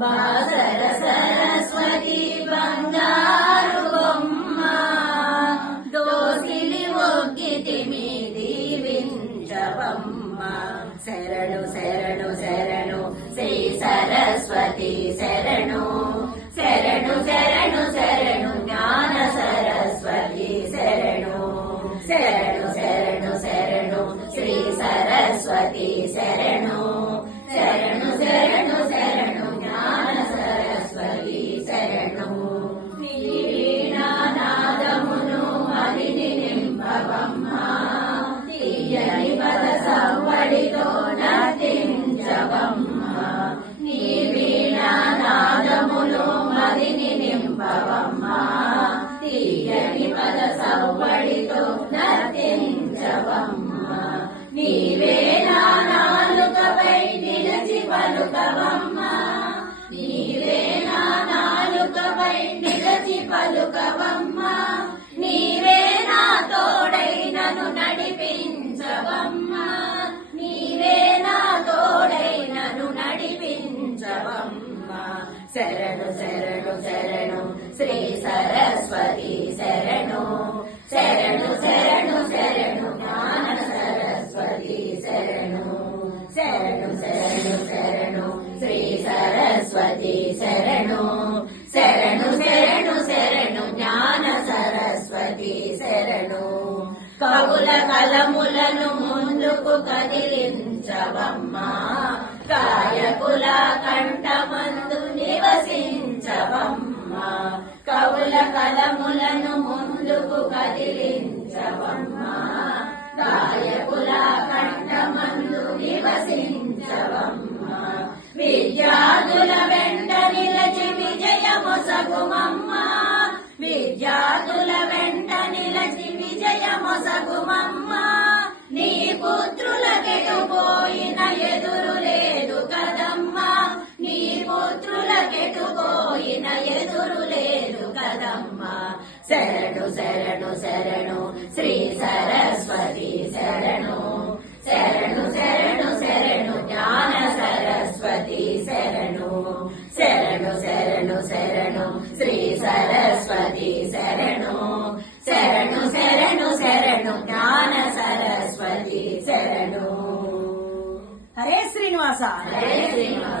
బాసర సరస్వతి బంగారు బొమ్మ దోసిలి ఒగ్గితి మీది వించవమ్మ శరణు శరణు శరణు శ్రీ సరస్వతి శరణు శరణు శరణు శరణు జ్ఞాన సరస్వతి శరణు శరణు శరణు శరణు శ్రీ సరస్వతి శరణు శరణు శరణు శరణు జ్ఞాన సరస్వతి శరణు వీణానాదమును మదిని నింపవమ్మ తీయని పద సవ్వడితో నర్తించవమ్మ నీ వీణానాదమును మదిని నింపవమ్మ తీయని పద సవ్వడితో నర్తించవమ్మ నీవే నా నాలుకపై నిలిచి పలుకవమ్మ నీవే నా నాలుకపై నిలిచి పలుకవమ్మ నీవే నా తోడై నన్ను నడిపించవమ్మ నీవే నా తోడై నన్ను నడిపించవమ్మ శరణు శరణు శరణు శ్రీ సరస్వతి శరణు శరణు శరణు శరణు జ్ఞాన సరస్వతి శరణు శరణు శరణు శరణు శ్రీ సరస్వతి శరణు శరణు శరణు శరణు జ్ఞాన సరస్వతి శరణు కవుల కలములను ముందుకు కదిలించవమ్మ కాయకుల కంఠమందు నివసించవమ్మ కవుల కలములను ముందుకు కదిలించవమ్మ కాయకుల కంఠమందు నివసించవమ్మ విద్యార్థుల వెంట నిలచి విజయమొసగుమమ్మ విద్యార్థుల వెంట నిలచి విజయమొసగుమమ్మ నీ పుత్రులకెటుపోయిన ఎదురు లేదు కదమ్మా నీ పుత్రులకెటుపోయిన ఎదురు లేదు కదమ్మా శరణు శరణు శరణు శ్రీ సరస్వతి శరణు శరణు శరణు శరణు జ్ఞాన సరస్వతి శరణు శరణు శరణు శరణు శ్రీ సరస్వతి శరణు శరణు శరణు శరణు జ్ఞాన సరస్వతి శరణు. హరే శ్రీనివాస. హరే శ్రీనివాస.